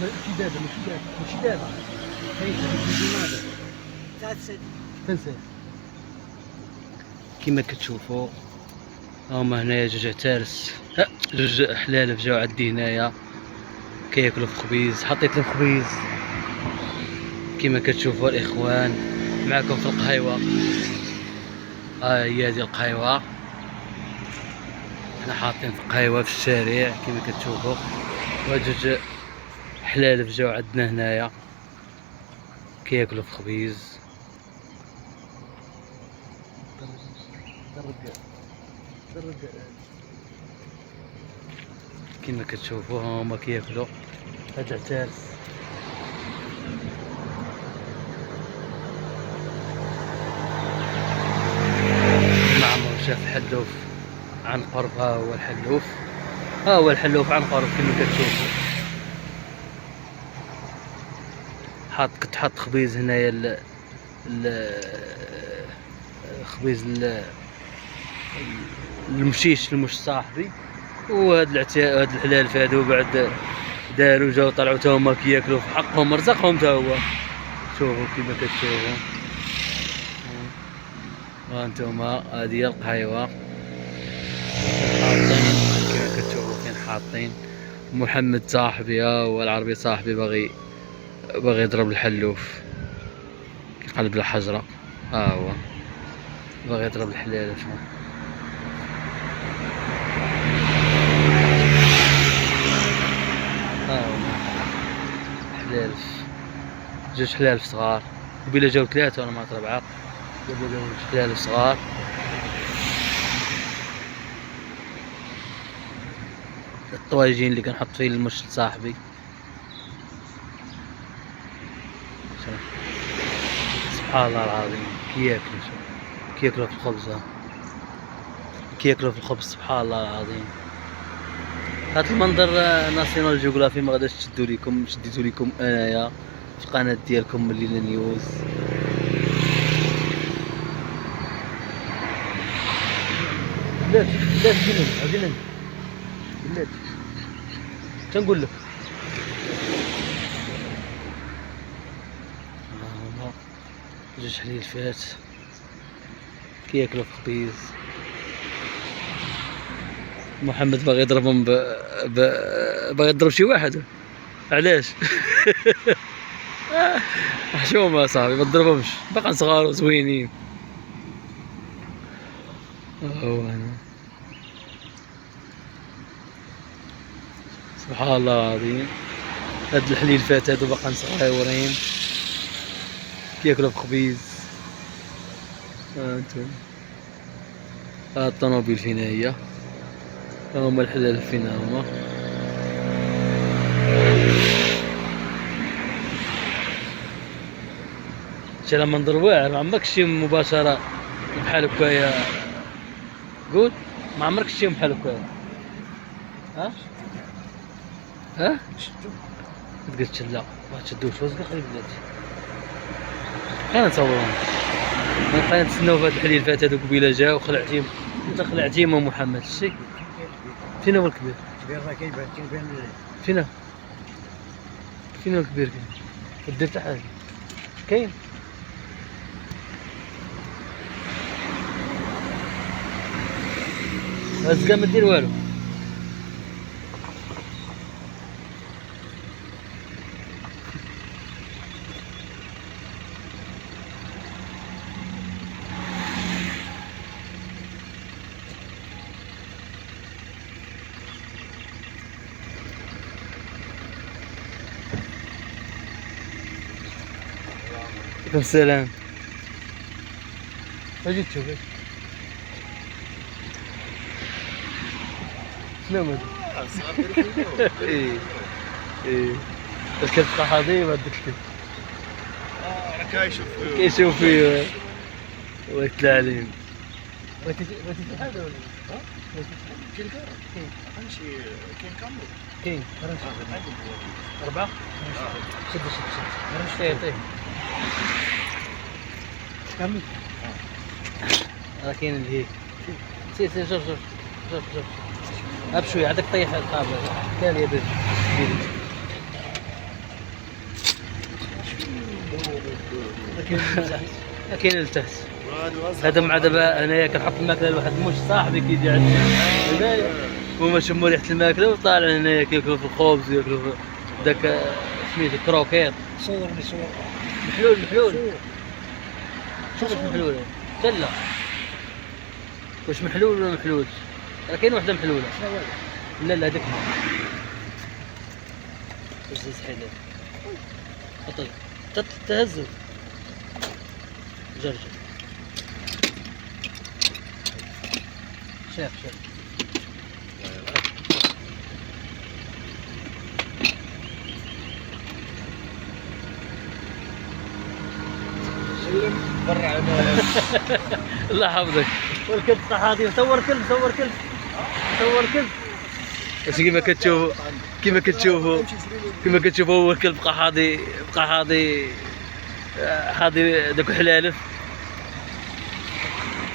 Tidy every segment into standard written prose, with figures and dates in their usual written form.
ماشي دابا ماشي دابا كاين هذا تاع تنسى. كيما كتشوفوا هما هنايا جوج عتارس، جوج حلالف جاو عندي هنايا كياكلوا في خبيز. حطيت لهم خبيز كيما كتشوفوا الاخوان معكم في القهيوه. ها هي هذه القهيوه، حنا حاطين في قهيوه في الشارع كيما كتشوفوا. وجوج حلالف جاو عندنا هنايا كياكلوا في خبيز. كيما كتشوفوا هما كياكلوا هاد العتارس. ما عمرو شاف حلوف عن قرب. ها هو الحلوف، ها هو الحلوف عن قرب كيما كتشوفوا. كنت حاط خبيز هنايا خبيز المشيش المش صاحبي. وهاد هاد الحلال هادو بعد داروا جاو طلعوا تا هما كياكلوا في حقهم، رزقهم تا هو. شوفوا كيما كتشوفوا ها انتوما، هادي هي القهيوه حاطين كيما كتشوفوا فين حاطين. محمد صاحبي والعربي صاحبي باغي يضرب الحلوف قلب الحجره. ها هو باغي يضرب الحلال. شنو ها هو حلالف، جوج حلالف صغار. قبيله جاو ثلاثه وانا ما عرفت ربعه. دابا جاو جوج حلالف صغار. الطواجين اللي كنحط فيه المش صاحبي. سبحان الله العظيم كياكلوا في الخبز. كياكلوا في الخبز سبحان الله العظيم. هذا المنظر ناسيونال جيوغرافي ما غاداش شديتو لكم انايا في القناه ديالكم ملينا نيوز. بلاتي جنن بلاتي تنقول لك. جوج حليلفات كياكلوا في خبيز. محمد باغي يضربهم باغي يضرب شي واحد. علاش؟ حشومه صاحبي ما تضربهمش، باقا صغار وزوينين. هو هنا سبحان الله العظيم. هاد الحليلفات هادو باقا صغيورين كياكلوا في خبيز. ها انتم، ها الطوموبيل فينا هي، ها هما الحلال فينا هما. شي لما منظر واعر، ما عمرك شي مباشرة بحال هكايا. قول ما عمرك شي بحال هكايا. ها قلت لا ما تشدوش وزقه قريب بلاتي. خلينا نصورهم، خلينا نتسناو في هاد الحليلفات هادو. قبيله جاو خلعتيهم، انت خلعتيهم محمد. شتي فين هو الكبير؟ الكبير راه كيبان فين هو الكبير؟ كاين دير حتى حاجه كاين. هزكا ما دير والو. السلام. اجي تشوف شنو هذا؟ ايه الكلب حاضي ما الكلب. راه كيشوف فيه ويطلع عليهم. بغيتي شي حاجه ولا؟ كاين كاين كامل. كاين أربعة. شد طيب كمل. راه كاين اللي هيك. سير جر ابشوي عندك طيح القابله تالي يا بنت. كاين اللي تحت. كاين لتحت. وهذا واسع. هذا مع دابا انايا كنحط الماكله لواحد مش صاحبي كيجي عندي هنايا، هما شموا ريحه الماكله وطالع هنايا كياكلوا في الخبز وياكلوا في داك سميتو الكروكيط. صورني صور. محلول محلول. صور. شوف واش محلول تلا، واش محلول ولا محلول؟ راه كاين وحده محلوله. شنو هذا؟ لا لا هذاك واش زيد حيدر حطي تهزو جرجر شاف شاف. برا على الله يحفظك. والكلب طاحاتي صور كلب صور كلب صور كلب. بس كيما كتشوفوا هو الكلب بقى حاضي حاضي داك الحلالف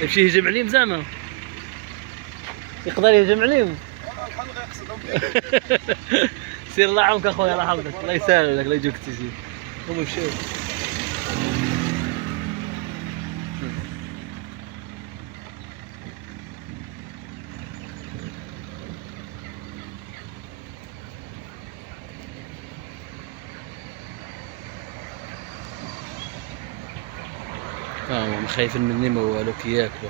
يمشي يهجم عليهم زعما يقدر يهجم عليهم. سير الله يعاونك اخويا الله يحفظك الله يسهل لك الله يجوك التسجيل. هما مشاو. هم خايفين مني ما والو كياكلوا.